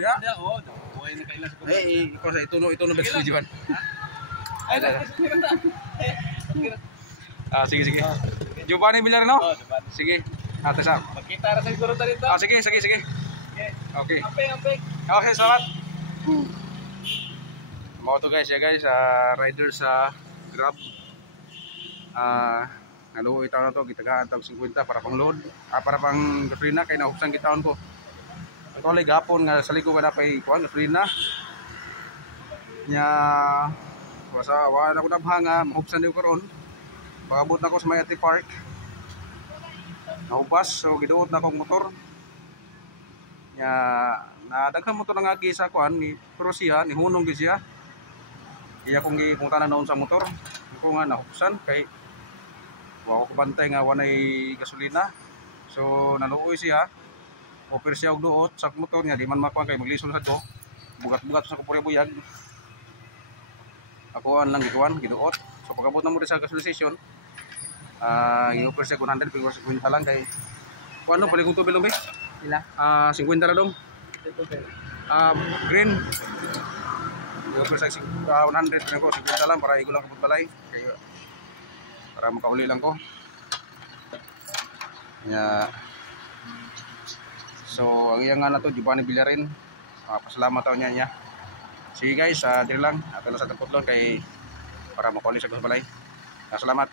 ya. Oo, buhay na kailan sa Iko sa ito no best Jiban. Sige. Giovanni Villarino? Sige. Ate Sam. Magkita ra sa siguro ta dito. Sige. Okay. Amping. Okay, salamat. Mga to guys, rider sa Grab. Naluho itaw na to, gitagaan tag 50 para pang load, para pang gasolina kay nahupsan gitaon ko. Actually gapon nga sa ligo na kay kuan gasolina. Nya basta wa na ko nabhanga, mahupsan di ko ron. Pagabot na ko sa Mayati Park. Nahubas, so giduot na akong motor. Nya nadaghan motor nga agi sa kuan ni pero siya ni hunong di siya. Iya kong gipunta na noon sa motor. Ko nga nahupsan kay wa ko bantay nga wanay gasolina. So naluoy siya. Offer siya og duot sa motor niya, di man makuha kay maglisod sa ko. Bugat-bugat sa kupure-buyag. Ako lang gikuan, giduot. So pagabot na mo sa gas station, i-offer siya 100 pero 50 lang kay kuano pali kung tubig lumbi. Ila? 50 na dong. Green. I-offer siya 100 pero 50 lang para igulang kaput balay. Kay para makauli lang ko. So ang iya nga na to Giovanni Villarin. Pasalamat taon niya. Sige guys, dito lang. Ato na sa tapot lang kay para makauli sa balay. Salamat.